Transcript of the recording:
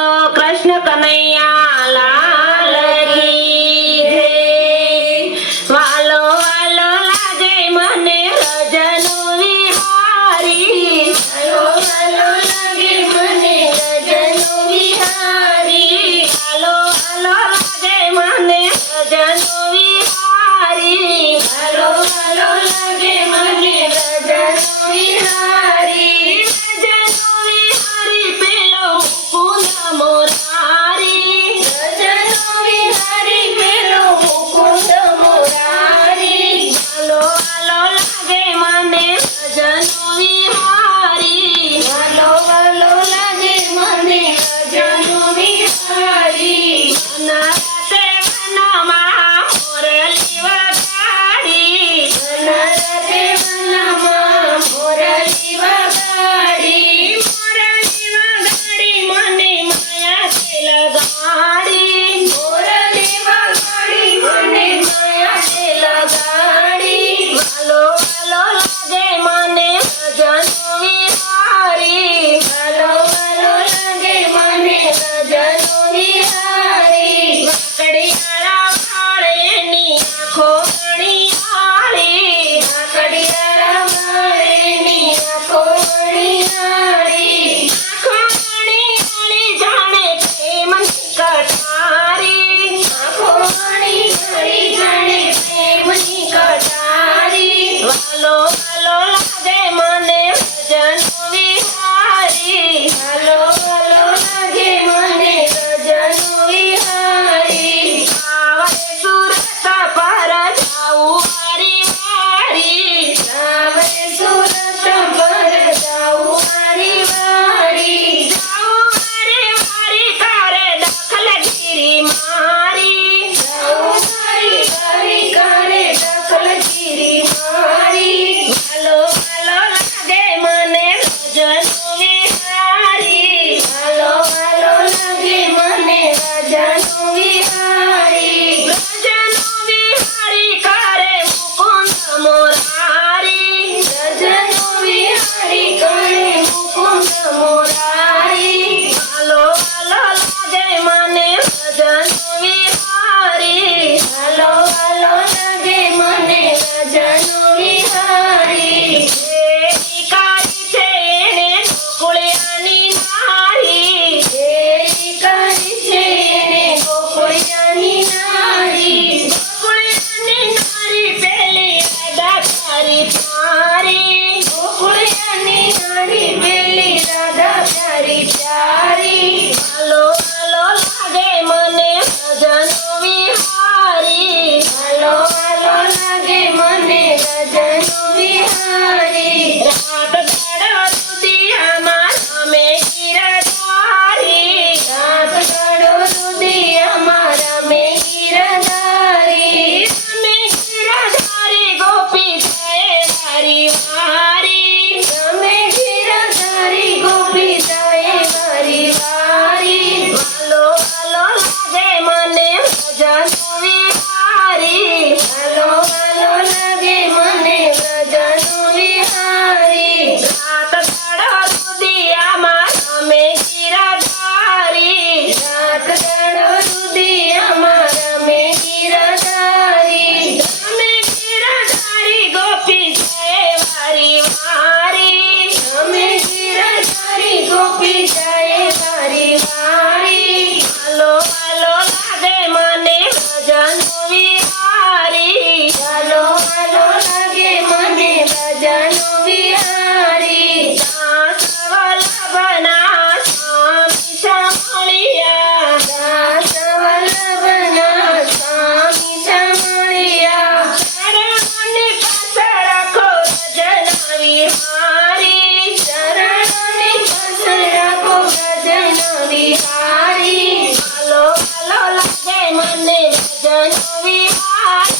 कृष्ण कन्हैया लाल की जय। वालो वालो लागे मने रजनो विहारी, वालो वालो लागे मने रजनो विहारी, वालो वालो लागे मने रजनो विहारी, वालो वालो लागे मने रजनो विहारी। रजनो विहारी पेलो मुकुंद मोरारी, रजनो विहारी पेलो मुकुंद मोरारी, वालो वालो लागे मने रजनो विहारी, वालो वालो लागे मने रजनो विहारी। वनराते वनमा मोरली वगाड़ी, वनराते वनमा मोरली वगाड़ी, मोरली वगाड़ी मने माया से लगाड़ी, मोरली वगाड़ी मने माया से लगाड़ी। वालो वालो लागे मने रजनो विहारी, वालो वालो लागे मने रजनो विहारी। वाकड़ियारा वाळे नी आँखो मणियारी, वाकड़ियारा वाळे नी आँखो मणियारी, आँखो मणियारी जाने प्रेमनी कटारी, आँखो मणियारी जाने प्रेमनी कटारी। वालो वालो लागे मने रजनो विहारी, वालो वालो लागे मने रजनो विहारी। सावरे सुरत पर जाऊ वारी वारी, सावरे सुरत पर जाऊ वारी वारी, जाऊ वारी वारी करे दखलगिरी मारी, जाऊ वारी वारी करे दखलगिरी मारी। वालो वालो लागे मने रजनो विहारी, वालो वालो लागे मने रजनो विहारी। रजनो विहारी करे मुकुंद मोरारी, रजनो विहारी करे मुकुंद मोरारी। वालो वालो लागे मने रजनो विहारी, वालो वालो लागे मने रजनो विहारी। एकाई छे एने गोकुळियानी नारी, एकाई छे एने गोकुळियानी नारी, गोकुळियानी नारी पेली राधा प्यारी प्यारी, गोकुळियानी नारी पेली राधा प्यारी प्यारी। वालो वालो लागे मने रजनो विहारी, वालो वालो लागे मने रजनो विहारी। रात दाड़ो रुदियामां रमे गिरधारी, रात दाड़ो रुदियामां रमे गिरधारी, रमे गिरधारी गोपी जाए वारी वारी, रमे गिरधारी गोपी जाए वारी वारी। वालो वालो लागे मने रजनो विहारी, वालो वालो लागे मने रजनो विहारी। रात दाड़ो रुदियामां रमे गिरधारी, रात दाड़ो रुदियामां रमे गिरधारी, रमे गिरधारी गोपी जाए वारी वारी, रमे गिरधारी गोपी जाए वारी वारी। वालो वालो लागे मने रजनो विहारी, वालो वालो लागे मने रजनो विहारी। दास वल्लभना स्वामी शामळिया, दास वल्लभना स्वामी शामळिया, शरणोनी पास राखो रजना विहारी, शरणोनी पास राखो रजना विहारी। वालो वालो लागे मने रजनो विहारी,